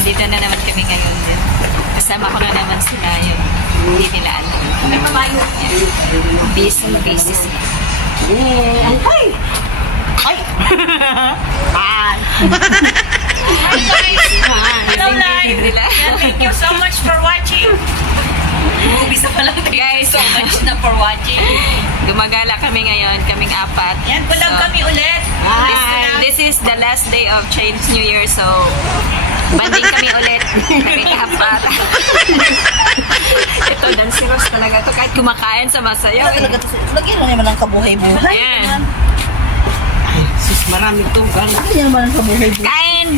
Dito na naman kami ngayon din. Kasama ko na naman sila yung hindi nila alam. Busy sila. Ay! Ay! Bye! Hello, live! Thank you so much for watching. Movies na pala. Guys, so much na for watching. Gumagala kami ngayon, kaming apat. Yan, kulang kami ulit. This is the last day of Chinese New Year, so banding kami ulit. Kaming apat. Ito, danceros talaga to. Kahit kumakain sa masayaw. Lagyan mo naman ang kabuhay-buhay. Yan. Ay, sus, marami itong gala. Lagyan naman ang kabuhay-buhay. Kain!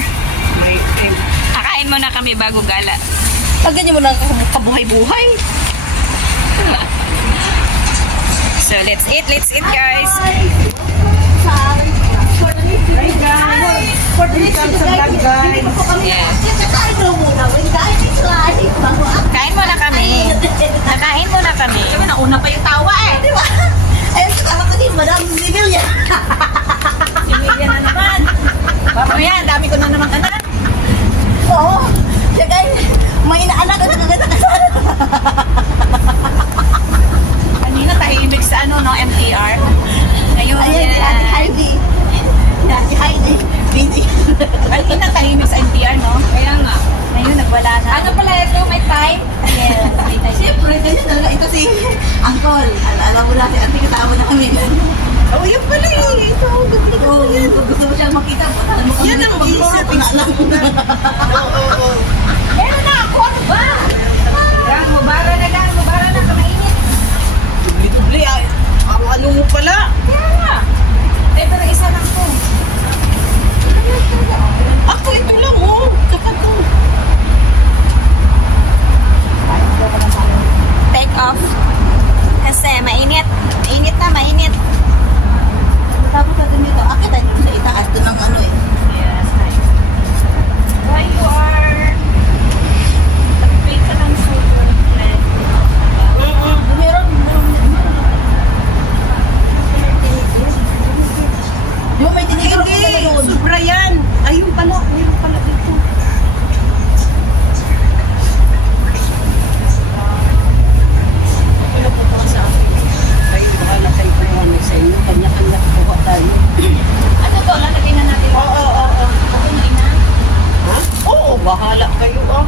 Kakain muna kami bago gala. Lagyan mo lang ang kabuhay-buhay. So, let's eat, guys. Hey guys! For the next vlog guys! Yeah. Kain muna kami. Nakain muna kami. Diba, nauna pa yung tawa eh. Diba? Ayun, kasama kasi Madam Sibilia. Sibilia na naman. Mamaya, dami ko na naman anak. Oo. Siya guys, may inaanak na nagkagata-kasara. Kanina tahimik sa ano, no, MTR. Ngayon, Ayan, si Ate Heidi. Si Heidi. Busy. kanina tahimik sa MTR, no? Kaya nga. Ngayon, nagwala na. Ano pala ito? May time? Yes, may time. Siyempre, ganyan talaga. Ito si Uncle. Alam mo na, si Auntie kasama na kami. Oh, yun pala eh. Ito, Kung gusto mo siyang makita, punta mo kami. Yan ang mag-isip na lang. Oo. Meron na ako. Ano ba? Gan, mubara na. Kamainit. Tubli-tubli ay. Ang ano mo pala. Kaya nga. Pero isa lang po. Ako, ito lang oh. Saka to. Take off. Kasi mainit. Mainit. Tapos natin dito, akit tayo dito sa itaas. Doon ang ano eh. Yes, hi. Why you are... Wait ka lang super. Meron. Di ba may tinigil ako Hindi, na doon? sobra yan. Ayun pala, mayroon pala dito. Pinupunta ka sa akin. Kayo, bahala kayo kung sa inyo. Kanya-kanya kukuha tayo. Ano to? Lalagay na natin. Oo. Okay na ina. Ha? Oo, bahala kayo ah.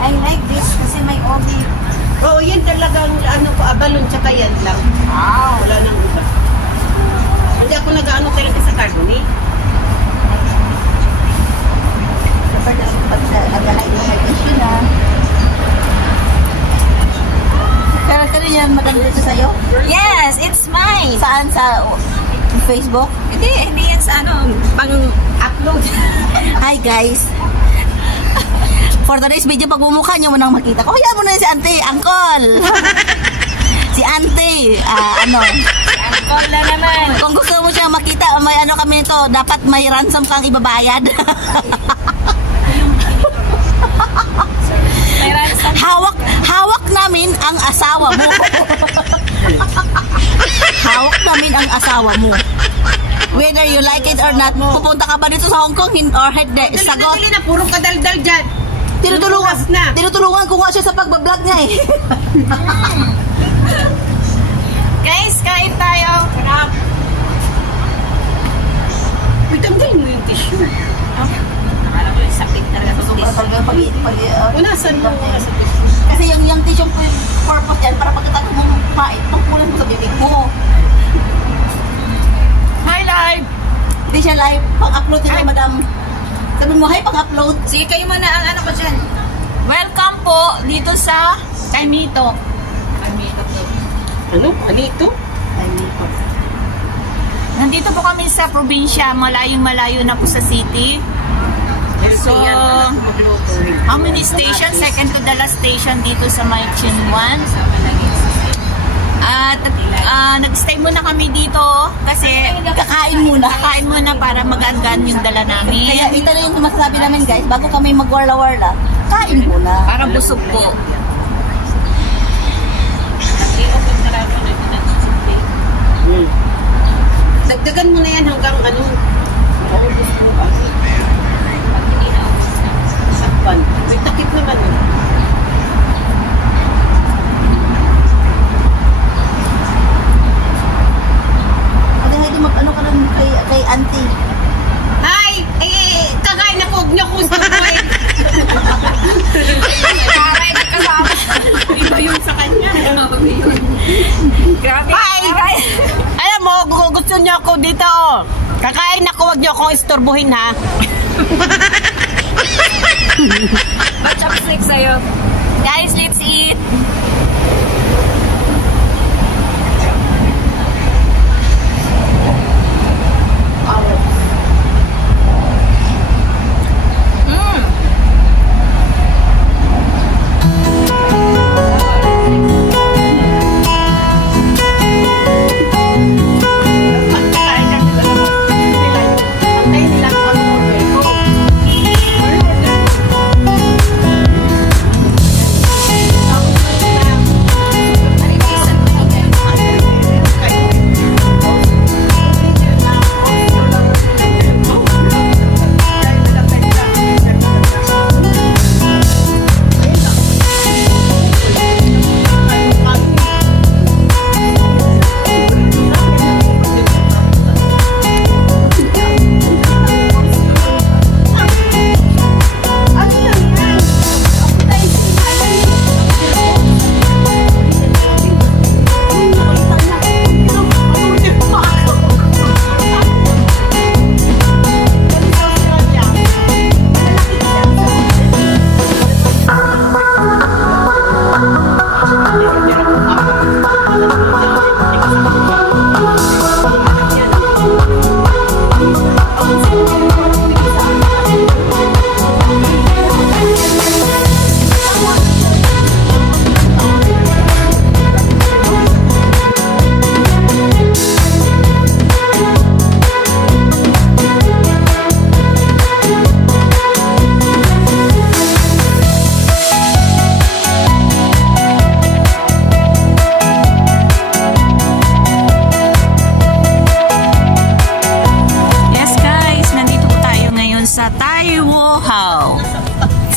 I like this kasi may obi. Oo, yan talagang ano ko, abalon tsaka yan lang. Wow. Wala nang iba. Hindi ako nag-ano talaga sa carbonate. Dapat pag agalay mo may issue na. Pero yan, madam dito sa'yo? Yes, it's mine. Saan? Sa Facebook? Hindi yan sa ano, pang-upload. Hi guys! For today's video, pag bumukha nyo mo nang makita ko, hayaan mo na si Auntie, Uncle! Si Auntie, Uncle na naman. kung gusto mo siya makita, may ano kami nito, dapat may ransom kang ibabayad. May ransom. Hawak namin ang asawa mo. Hawak namin ang asawa mo. Whether you like it or not, pupunta ka ba dito sa Hong Kong or hindi? Sagot. Dali na, puro kadaldal dyan. Tinutulungan ko nga siya sa pagbablog niya eh. Guys, kain tayo. Sarap. Wait, tanggalin mo yung tissue. Akala ko yung sakit talaga sa Unasan mo nga sa tissue. Kasi yung tissue purpose yan para pagkatapos mo pagkulan mo sa bibig mo. Hi, live. Hindi siya live. Pang-upload nila, madam. Sabi mo, hi, pang-upload. Sige, kayo muna ang ano ko dyan. Welcome po dito sa Kaimito. Ano? Anito? Nandito po kami sa probinsya. Malayo na po sa city. So, how many stations? Second to the last station dito sa May Chinwan. At nag-stay muna kami dito kasi Kakain muna para mag-agan yung dala namin. Kaya ito na yung masasabi namin guys, bago kami magwarla-warla, kain muna. Para busog po. Dagdagan mo na yan hanggang ano. Kakain ako, wag niyo akong istorbohin ha. Chopstick sa'yo. Guys, let's eat.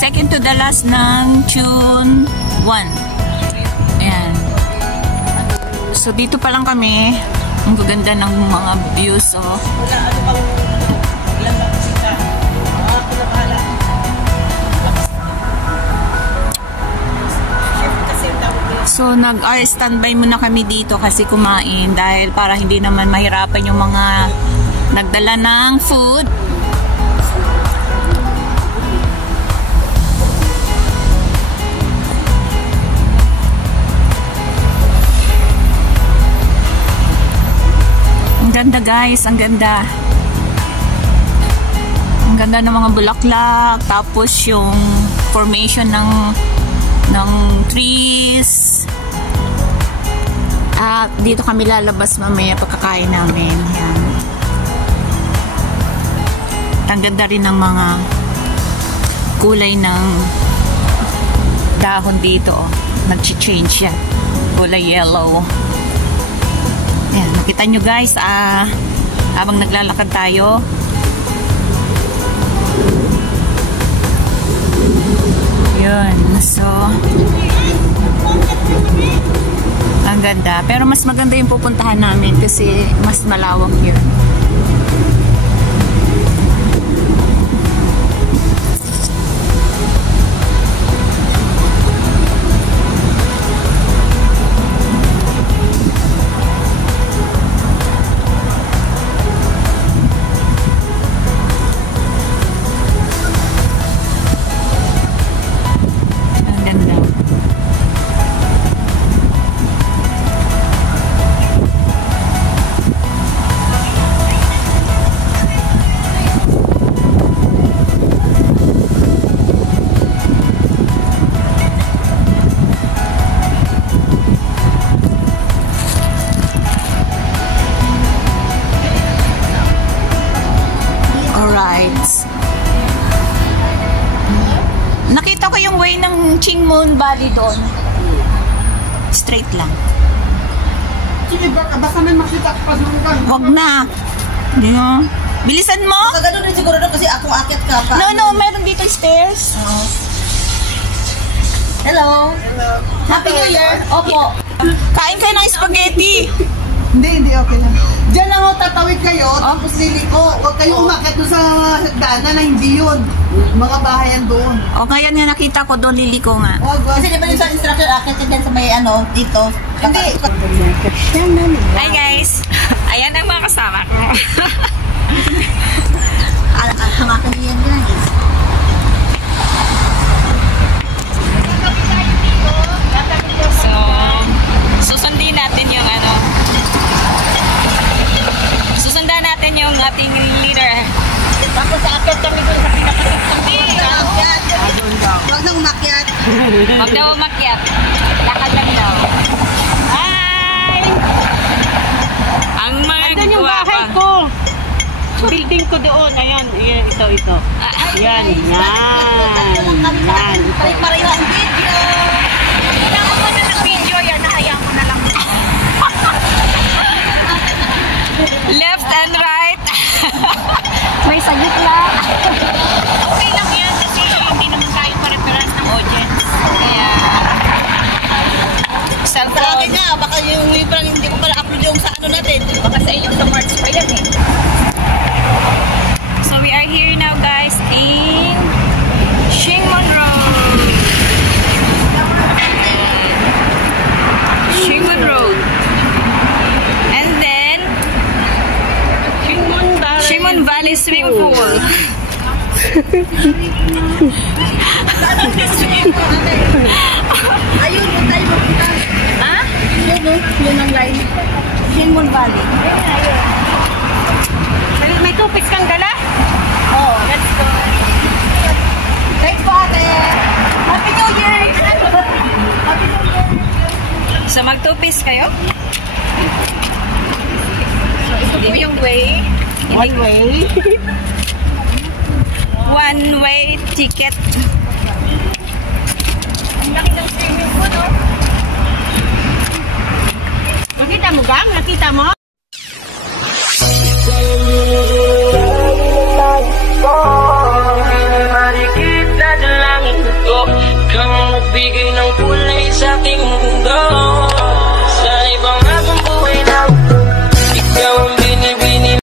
Second to the last ng June 1. Ayan. So dito pa lang kami. Ang gaganda ng mga views. Oh. So standby muna kami dito kasi kumain dahil para hindi naman mahirapan yung mga nagdala ng food. Ang ganda guys, ang ganda. Ang ganda ng mga bulaklak, tapos yung formation ng trees. At dito kami lalabas mamaya pagkakain namin. Yan. Ang ganda rin ng mga kulay ng dahon dito. Oh. Nag-change yan. Kulay yellow. Ayan, nakita nyo guys, habang naglalakad tayo. Yun, so ang ganda. Pero mas maganda yung pupuntahan namin kasi mas malawak yun. Nakita ko yung way ng Qingmun Valley doon. Straight lang. Sige, baka may makita pa doon ka. Wag na. Yeah. Bilisan mo. Kagano'n rin siguro doon kasi akong akit ka pa. No, meron dito stairs. Hello. Happy New Year. Opo. Kain kayo ng spaghetti. Hindi, okay lang. Diyan lang ako tatawid kayo, tapos liliko. Huwag kayo umakit doon sa hagdanan na hindi yun. Mga bahayan doon. O kaya nga nakita ko doon, liliko nga. Kasi di ba yung sa instructor, akit ka dyan sa may dito. Hindi. Hi guys! Ayan ang mga kasama ko. Tapos aakyat kami doon sa pinakatagtang. Huwag nang umakyat. Huwag daw umakyat. Lakad lang daw. Hi! Ang mga Andun yung bahay ko. Building ko doon. Ayan, ito. Yan, yan. Pare-pareho ang video. Hindi ako pa na ng video yan. Nahayaan ko na lang. Left and right. May saglit lang. Okay lang yan kasi hindi naman tayo pare-paras ng audience. Kaya... Sa akin nga, baka yung parang hindi ko pala upload yung sa ano natin. Baka sa inyo sa March pa yan eh. So we are here now guys in Shingmon Road. Shingmon Road. And then Shingmon Valley Swimming Pool. Ayun, yung tayo magpunta. Ha? Yun ang line. Shingmon Valley. May tupis kang dala? Oh, let's go. Thanks po, ate. Happy New Year! Happy New Year! So magtupis kayo? So ito yung way. One way. One way ticket. Ang laki ng swimming pool, no? Nakita mo, Gang? Nakita mo?